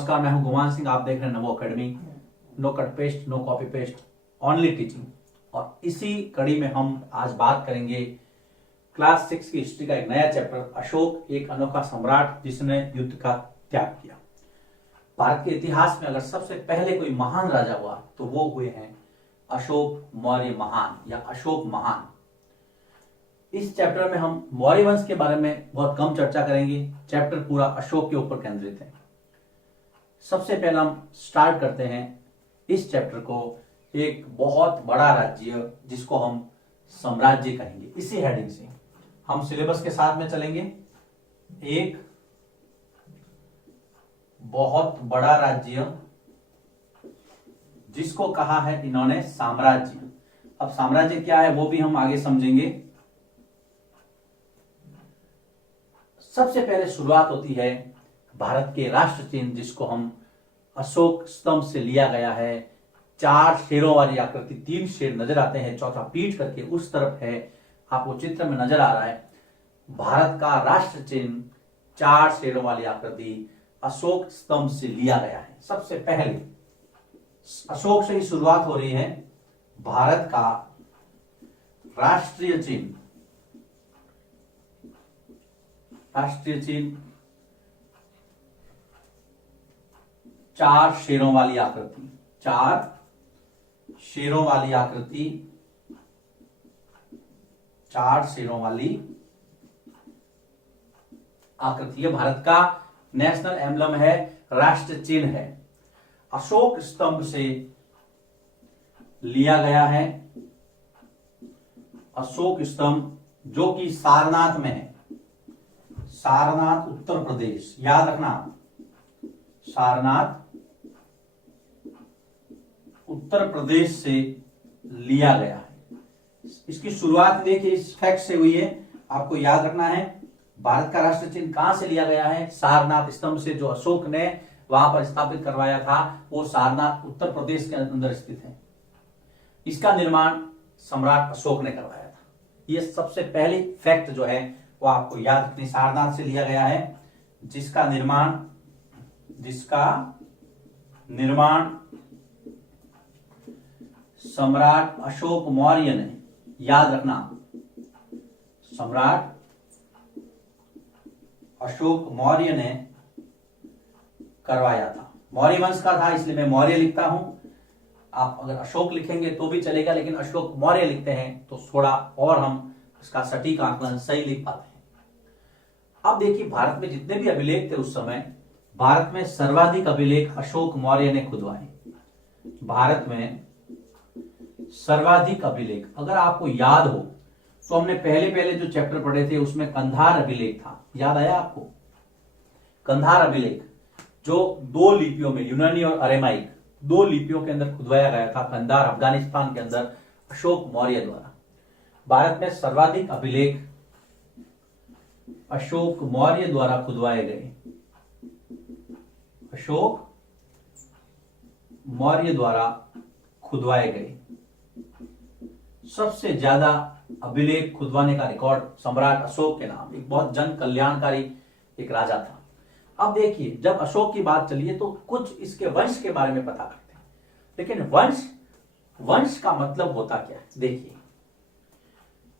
नमस्कार, मैं हूं गुमान सिंह। आप देख रहे हैं Navo academy. No cut paste, no copy paste, only teaching. और इसी कड़ी में हम आज बात करेंगे क्लास 6 की हिस्ट्री का एक नया चैप्टर, अशोक एक अनोखा सम्राट जिसने युद्ध का त्याग किया। भारत के इतिहास में अगर सबसे पहले कोई महान राजा हुआ तो वो हुए हैं अशोक मौर्य महान या अशोक महान। इस चैप्टर में हम मौर्य वंश के बारे में बहुत कम चर्चा करेंगे। चैप्टर पूरा अशोक के ऊपर केंद्रित है। सबसे पहले हम स्टार्ट करते हैं इस चैप्टर को एक बहुत बड़ा राज्य जिसको हम साम्राज्य कहेंगे। इसी हेडिंग से हम सिलेबस के साथ में चलेंगे। एक बहुत बड़ा राज्य जिसको कहा है इन्होंने साम्राज्य। अब साम्राज्य क्या है वो भी हम आगे समझेंगे। सबसे पहले शुरुआत होती है भारत के राष्ट्र चिन्ह जिसको हम अशोक स्तंभ से लिया गया है। 4 शेरों वाली आकृति, 3 शेर नजर आते हैं, चौथा पीठ करके उस तरफ है, आपको चित्र में नजर आ रहा है। भारत का राष्ट्र चिन्ह 4 शेरों वाली आकृति अशोक स्तंभ से लिया गया है। सबसे पहले अशोक से ही शुरुआत हो रही है। भारत का राष्ट्रीय चिन्ह 4 शेरों वाली आकृति, 4 शेरों वाली आकृति, 4 शेरों वाली आकृति। ये भारत का नेशनल एम्बलम है, राष्ट्र चिन्ह है। अशोक स्तंभ से लिया गया है। अशोक स्तंभ जो कि सारनाथ में है, सारनाथ उत्तर प्रदेश, याद रखना सारनाथ उत्तर प्रदेश से लिया गया है। इसकी शुरुआत देखिए इस फैक्ट से हुई है, आपको याद रखना है। भारत का राष्ट्र चिन्ह कहां से लिया गया है? सारनाथ स्तंभ से, जो अशोक ने वहां पर स्थापित करवाया था वो सारनाथ उत्तर प्रदेश के अंदर स्थित है। इसका निर्माण सम्राट अशोक ने करवाया था। ये सबसे पहली फैक्ट जो है वो आपको याद रखनी। सारनाथ से लिया गया है जिसका निर्माण सम्राट अशोक मौर्य ने, याद रखना, सम्राट अशोक मौर्य ने करवाया था। मौर्य वंश का था इसलिए मैं मौर्य लिखता हूं। आप अगर अशोक लिखेंगे तो भी चलेगा, लेकिन अशोक मौर्य लिखते हैं तो थोड़ा और हम इसका सटीक आकलन सही लिख पाते हैं। अब देखिए भारत में जितने भी अभिलेख थे उस समय, भारत में सर्वाधिक अभिलेख अशोक मौर्य ने खुदवाए। भारत में सर्वाधिक अभिलेख, अगर आपको याद हो तो हमने पहले जो चैप्टर पढ़े थे उसमें कंधार अभिलेख था, याद आया आपको? कंधार अभिलेख जो 2 लिपियों में, यूनानी और अरेमाइक 2 लिपियों के अंदर खुदवाया गया था। कंधार अफगानिस्तान के अंदर अशोक मौर्य द्वारा। भारत में सर्वाधिक अभिलेख अशोक मौर्य द्वारा खुदवाए गए। अशोक मौर्य द्वारा खुदवाए गए। सबसे ज्यादा अभिलेख खुदवाने का रिकॉर्ड सम्राट अशोक के नाम, एक बहुत जन कल्याणकारी एक राजा था। अब देखिए जब अशोक की बात चली है तो कुछ इसके वंश के बारे में पता करते हैं। लेकिन वंश का मतलब होता क्या है? देखिए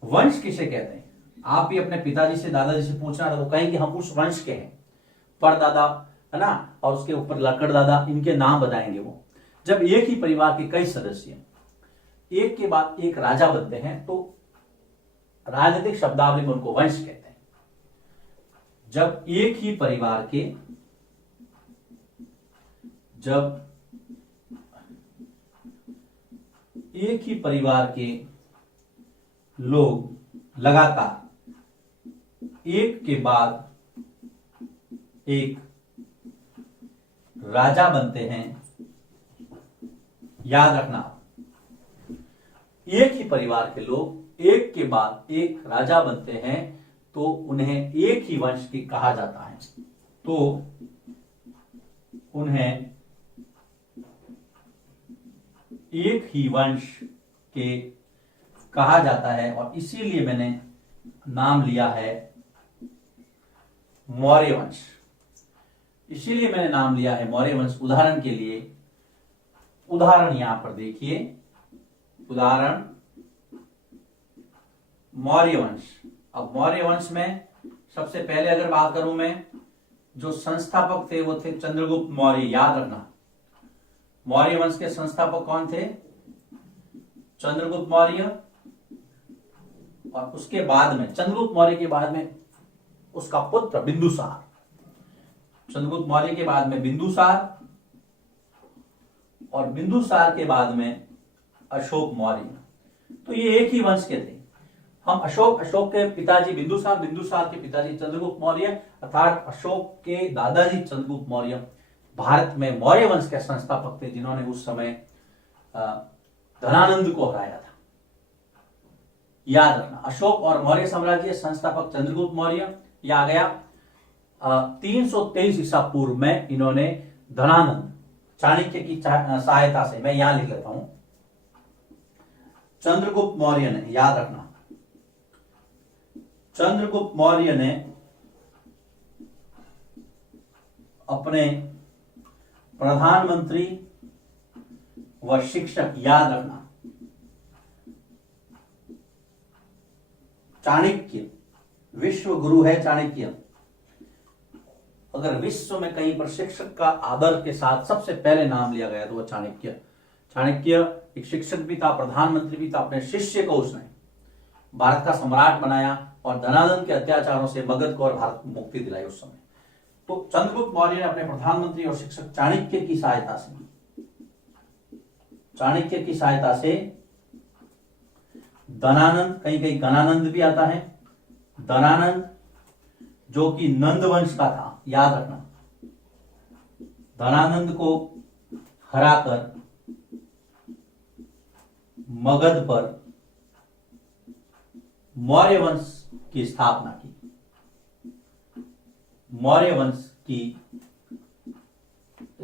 वंश किसे कहते हैं? आप भी अपने पिताजी से, दादाजी से पूछना था तो कहेंगे हम उस वंश के हैं, परदादा है ना, और उसके ऊपर लकड़ दादा, इनके नाम बताएंगे वो। जब एक ही परिवार के कई सदस्य एक के बाद एक राजा बनते हैं तो राजनीतिक शब्दावली में उनको वंश कहते हैं। जब एक ही परिवार के लोग लगातार एक के बाद एक राजा बनते हैं, याद रखना, एक ही परिवार के लोग एक के बाद एक राजा बनते हैं तो उन्हें एक ही वंश की कहा जाता है। तो उन्हें एक ही वंश के कहा जाता है और इसीलिए मैंने नाम लिया है मौर्य वंश। इसीलिए मैंने नाम लिया है मौर्य वंश। उदाहरण के लिए, उदाहरण यहां पर देखिए, उदाहरण मौर्य वंश। अब मौर्य वंश में सबसे पहले अगर बात करूं मैं, जो संस्थापक थे वो थे चंद्रगुप्त मौर्य। याद रखना, मौर्य वंश के संस्थापक कौन थे? चंद्रगुप्त मौर्य। और उसके बाद में, चंद्रगुप्त मौर्य के बाद में उसका पुत्र बिंदुसार। चंद्रगुप्त मौर्य के बाद में बिंदुसार, और बिंदुसार के बाद में अशोक मौर्य। तो ये एक ही वंश के थे। हम अशोक के पिताजी बिंदुसार, बिंदुसार के पिताजी चंद्रगुप्त मौर्य, अर्थात अशोक के दादाजी चंद्रगुप्त मौर्य भारत में मौर्य वंश के संस्थापक थे, जिन्होंने उस समय धनानंद को हराया था। याद रखना, अशोक और मौर्य साम्राज्य संस्थापक चंद्रगुप्त मौर्य। यह आ गया 323 ईसा पूर्व में इन्होंने धनानंद चाणक्य की सहायता से, मैं यहां लिख लेता हूं, चंद्रगुप्त मौर्य ने, याद रखना, चंद्रगुप्त मौर्य ने अपने प्रधानमंत्री व शिक्षक, याद रखना, चाणक्य, विश्व गुरु है चाणक्य। अगर विश्व में कहीं पर शिक्षक का आदर के साथ सबसे पहले नाम लिया गया तो वह चाणक्य। चाणक्य एक शिक्षक भी था, प्रधानमंत्री भी था। अपने शिष्य को उसने भारत का सम्राट बनाया और धनानंद के अत्याचारों से मगध को और भारत को मुक्ति दिलाई उस समय। तो चंद्रगुप्त मौर्य ने अपने प्रधानमंत्री और शिक्षक चाणक्य की सहायता से धनानंद, कहीं कहीं गणानंद भी आता है, धनानंद जो कि नंद वंश का था, याद रखना, धनानंद को हराकर मगध पर मौर्य वंश की स्थापना की। मौर्य वंश की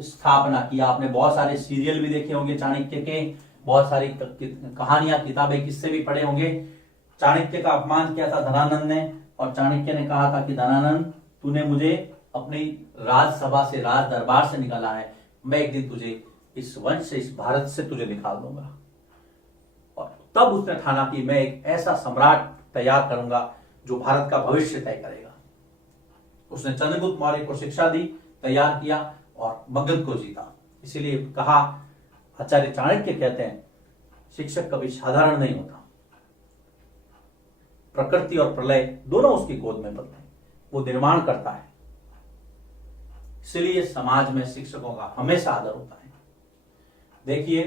स्थापना की। आपने बहुत सारे सीरियल भी देखे होंगे चाणक्य के, बहुत सारी कहानियां, किताबें, किस्से भी पढ़े होंगे। चाणक्य का अपमान किया था धनानंद ने, और चाणक्य ने कहा था कि धनानंद, तूने मुझे अपनी राजसभा से, राज दरबार से निकाला है, मैं एक दिन तुझे इस वंश से, इस भारत से तुझे निकाल दूंगा। और तब उसने ठाना कि मैं एक ऐसा सम्राट तैयार करूंगा जो भारत का भविष्य तय करेगा। उसने चंद्रगुप्त मौर्य को शिक्षा दी, तैयार किया और मगध को जीता। इसीलिए कहा, आचार्य चाणक्य कहते हैं, शिक्षक कभी साधारण नहीं होता। प्रकृति और प्रलय दोनों उसकी गोद में पलते हैं, वो निर्माण करता है। इसलिए समाज में शिक्षकों का हमेशा आदर होता है। देखिए,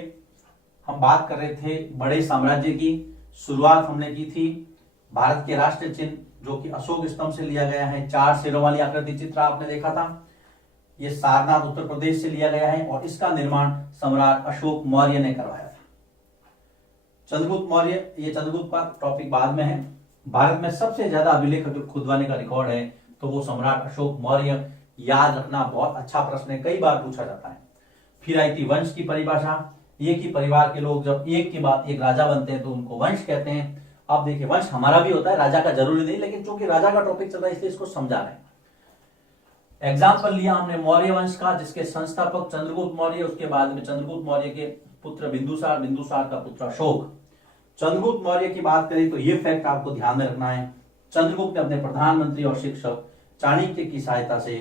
हम बात कर रहे थे बड़े साम्राज्य की। शुरुआत हमने की थी भारत के राष्ट्र चिन्ह, जो कि अशोक स्तंभ से लिया गया है। 4 सिरों वाली आकृति चित्र आपने देखा था। ये सारनाथ उत्तर प्रदेश से लिया गया है और इसका निर्माण सम्राट अशोक मौर्य ने करवाया था। चंद्रगुप्त मौर्य, ये चंद्रगुप्त का टॉपिक बाद में है। भारत में सबसे ज्यादा अभिलेख खुदवाने का रिकॉर्ड है तो वो सम्राट अशोक मौर्य। याद रखना, बहुत अच्छा प्रश्न है, कई बार पूछा जाता है। फिर आई थी वंश की परिभाषा। एक ही परिवार के लोग जब एक के बाद एक राजा बनते हैं तो उनको वंश कहते हैं। अब देखिए, वंश हमारा भी होता है, राजा का जरूरी नहीं, लेकिन चूंकि राजा का टॉपिक चल रहा है इसलिए इसको समझा रहे हैं। एग्जाम्पल लिया हमने मौर्य वंश का, जिसके संस्थापक चंद्रगुप्त मौर्य, उसके बाद में चंद्रगुप्त मौर्य के पुत्र बिंदुसार, बिंदुसार का पुत्र अशोक। चंद्रगुप्त मौर्य की बात करें तो ये फैक्ट आपको ध्यान में रखना है, चंद्रगुप्त ने अपने प्रधानमंत्री और शिक्षक चाणक्य की सहायता से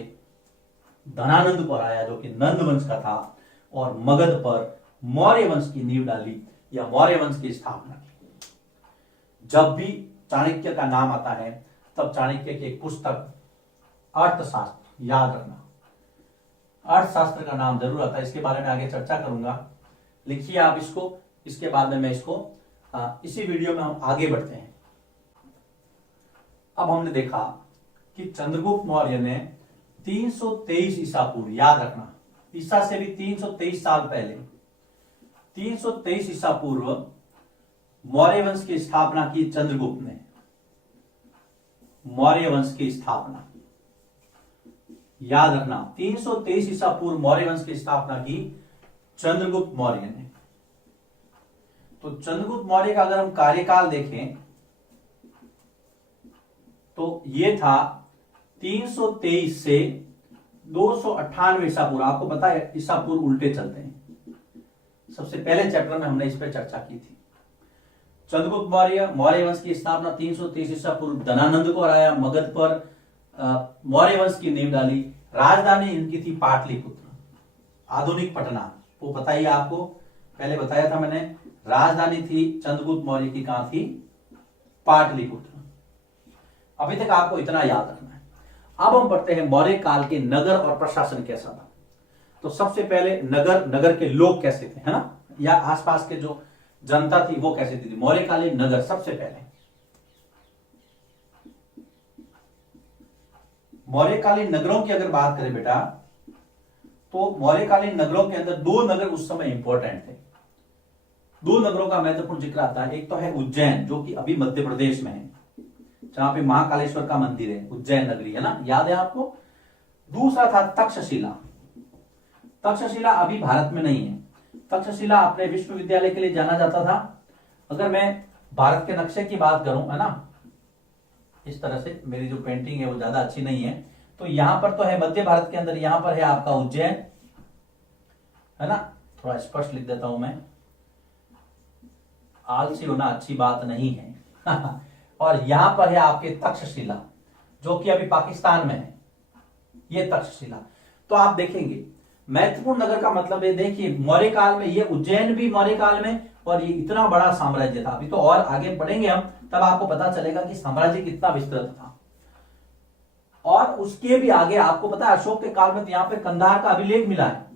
धनानंद को हराया, जो कि नंद वंश का था, और मगध पर मौर्य वंश की नींव डाली या मौर्य वंश की स्थापना की। जब भी चाणक्य का नाम आता है तब चाणक्य की एक पुस्तक अर्थशास्त्र, याद रखना, अर्थशास्त्र का नाम जरूर आता है। इसके बारे में आगे चर्चा करूंगा, लिखिए आप इसको। इसके बाद में मैं इसको इसी वीडियो में हम आगे बढ़ते हैं। अब हमने देखा कि चंद्रगुप्त मौर्य ने 323 ईसा पूर्व, याद रखना, ईसा से भी 323 साल पहले, 323 ईसा पूर्व मौर्य वंश की स्थापना की। चंद्रगुप्त ने मौर्य वंश की स्थापना, याद रखना, 323 ईसा पूर्व मौर्य वंश की स्थापना की चंद्रगुप्त मौर्य ने। तो चंद्रगुप्त मौर्य का अगर हम कार्यकाल देखें तो ये था 323 से 298 ईसा पूर्व, आपको पता है ईसा पूर्व उल्टे चलते हैं। सबसे पहले चैप्टर में हमने इस पर चर्चा की थी। चंद्रगुप्त मौर्य, मौर्य वंश की स्थापना 330 ईसा पूर्व धनानंद को हराया, मगध पर मौर्य वंश की नींव डाली। राजधानी इनकी थी पाटलिपुत्र, आधुनिक पटना, वो पता ही आपको, पहले बताया था मैंने। राजधानी थी चंद्रगुप्त मौर्य की, कहां थी? पाटलिपुत्र। अभी तक आपको इतना याद रखना है। अब हम पढ़ते हैं मौर्य काल के नगर और प्रशासन कैसा था। तो सबसे पहले नगर के लोग कैसे थे, है ना, या आसपास के जो जनता थी वो कैसे थी। मौर्यकालीन नगर, सबसे पहले मौर्यकालीन नगरों की अगर बात करें बेटा, तो मौर्यकालीन नगरों के अंदर दो नगर उस समय इंपॉर्टेंट थे। दो नगरों का महत्वपूर्ण जिक्र आता है। एक तो है उज्जैन, जो कि अभी मध्य प्रदेश में है, जहां पे महाकालेश्वर का मंदिर है, उज्जैन नगरी, है ना, याद है आपको। दूसरा था तक्षशिला। तक्षशिला अभी भारत में नहीं है। तक्षशिला अपने विश्वविद्यालय के लिए जाना जाता था। अगर मैं भारत के नक्शे की बात करूं, है ना, इस तरह से, मेरी जो पेंटिंग है वो ज्यादा अच्छी नहीं है, तो यहां पर तो है मध्य भारत के अंदर, यहां पर है आपका उज्जैन, है ना, थोड़ा स्पष्ट लिख देता हूं मैं, आलसी होना अच्छी बात नहीं है और यहां पर है आपके तक्षशिला, जो कि अभी पाकिस्तान में है, ये तक्षशिला। तो आप देखेंगे महत्वपूर्ण नगर का मतलब है, देखिए मौर्य काल में ये उज्जैन भी मौर्य काल में, और ये इतना बड़ा साम्राज्य था। अभी तो और आगे बढ़ेंगे हम, तब आपको पता चलेगा कि साम्राज्य कितना विस्तृत था। और उसके भी आगे आपको पता है अशोक के काल में तो यहां पे कंधार का अभिलेख मिला है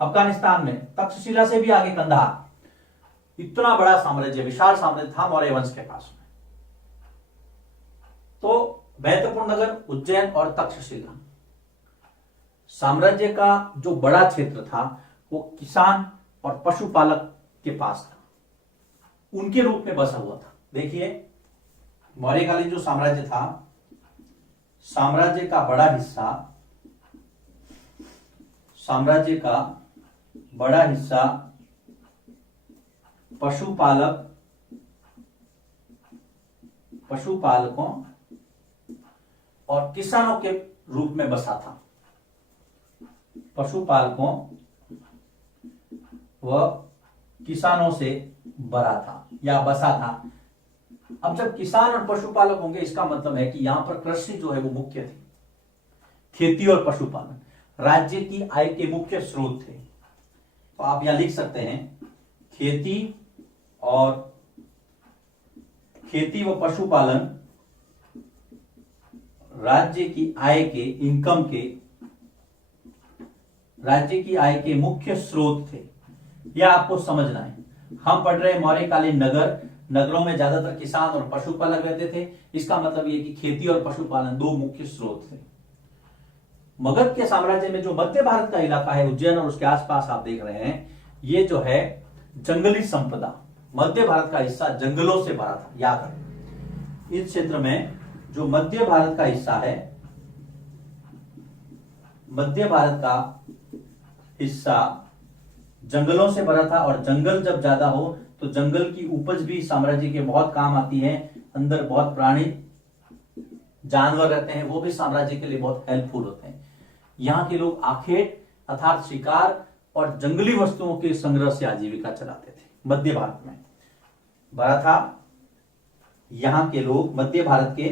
अफगानिस्तान में, तक्षशिला से भी आगे कंधार। इतना बड़ा साम्राज्य, विशाल साम्राज्य था मौर्य वंश के पास में। तो महत्वपूर्ण नगर उज्जैन और तक्षशिला। साम्राज्य का जो बड़ा क्षेत्र था वो किसान और पशुपालक के पास था, उनके रूप में बसा हुआ था। देखिए मौर्यकालीन जो साम्राज्य था, साम्राज्य का बड़ा हिस्सा, साम्राज्य का बड़ा हिस्सा पशुपालकों और किसानों के रूप में बसा था। पशुपालकों व किसानों से भरा था या बसा था। अब जब किसान और पशुपालक होंगे, इसका मतलब है कि यहां पर कृषि जो है वो मुख्य थी, खेती और पशुपालन राज्य की आय के मुख्य स्रोत थे। तो आप यहां लिख सकते हैं खेती व पशुपालन राज्य की आय के, इनकम के, राज्य की आय के मुख्य स्रोत थे। यह आपको समझना है। हम पढ़ रहे मौर्यकालीन नगरों में ज्यादातर किसान और पशुपालक रहते थे। इसका मतलब यह कि खेती और पशुपालन दो मुख्य स्रोत थे। मगध के साम्राज्य में जो मध्य भारत का इलाका है, उज्जैन और उसके आसपास आप देख रहे हैं, ये जो है जंगली संपदा, मध्य भारत का हिस्सा जंगलों से भरा था। याद रखें, इस क्षेत्र में जो मध्य भारत का हिस्सा है, मध्य भारत का हिस्सा जंगलों से भरा था। और जंगल जब ज्यादा हो तो जंगल की उपज भी साम्राज्य के बहुत काम आती है। अंदर बहुत प्राणी जानवर रहते हैं, वो भी साम्राज्य के लिए बहुत हेल्पफुल होते हैं। यहाँ के लोग आखेट अर्थात शिकार और जंगली वस्तुओं के संग्रह से आजीविका चलाते थे। मध्य भारत में भरा था। यहाँ के लोग मध्य भारत के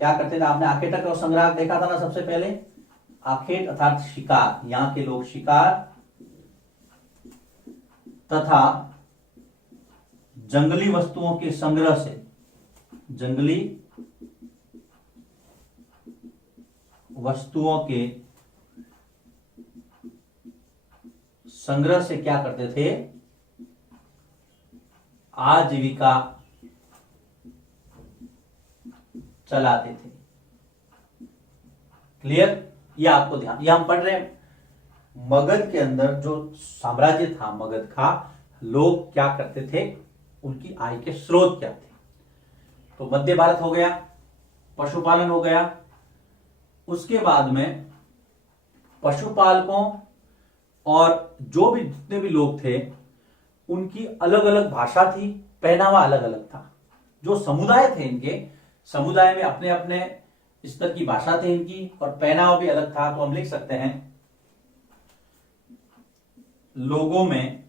क्या करते थे? आपने आखेटक और संग्राहक देखा था ना सबसे पहले। आखेट अर्थात शिकार, यहां के लोग शिकार तथा जंगली वस्तुओं के संग्रह से, जंगली वस्तुओं के संग्रह से क्या करते थे? आजीविका चलाते थे। क्लियर? ये आपको ध्यान, ये हम पढ़ रहे हैं मगध के अंदर जो साम्राज्य था मगध का, लोग क्या करते थे, उनकी आय के स्रोत क्या थे। तो मध्य भारत हो गया, पशुपालन हो गया। उसके बाद में पशुपालकों और जो भी जितने भी लोग थे उनकी अलग अलग भाषा थी, पहनावा अलग अलग था। जो समुदाय थे, इनके समुदाय में अपने अपने स्तर की भाषा थी इनकी और पहनावा भी अलग था। तो हम लिख सकते हैं लोगों में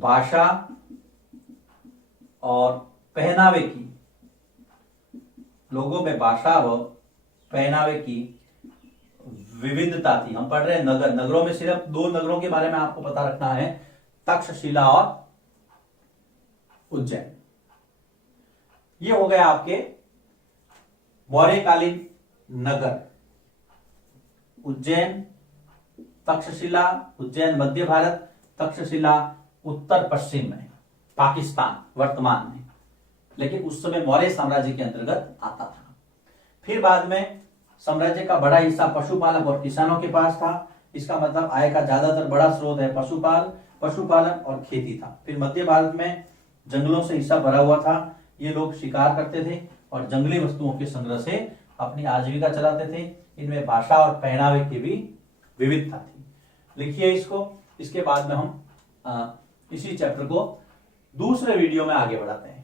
भाषा और पहनावे की, लोगों में भाषा व पहनावे की विविधता थी। हम पढ़ रहे हैं नगर, नगरों में सिर्फ 2 नगरों के बारे में आपको पता रखना है, तक्षशिला और उज्जैन। ये हो गया आपके मौर्यकालीन नगर। उज्जैन, तक्षशिला, उज्जैन मध्य भारत, तक्षशिला उत्तर पश्चिम में, पाकिस्तान वर्तमान में, लेकिन उस समय मौर्य साम्राज्य के अंतर्गत आता था। फिर बाद में साम्राज्य का बड़ा हिस्सा पशुपालक और किसानों के पास था। इसका मतलब आय का ज्यादातर बड़ा स्रोत है पशुपालन और खेती था। फिर मध्य भारत में जंगलों से हिस्सा भरा हुआ था। ये लोग शिकार करते थे और जंगली वस्तुओं के संग्रह से अपनी आजीविका चलाते थे। इनमें भाषा और पहनावे की भी विविधता थी। लिखिए इसको। इसके बाद में हम इसी चैप्टर को दूसरे वीडियो में आगे बढ़ाते हैं।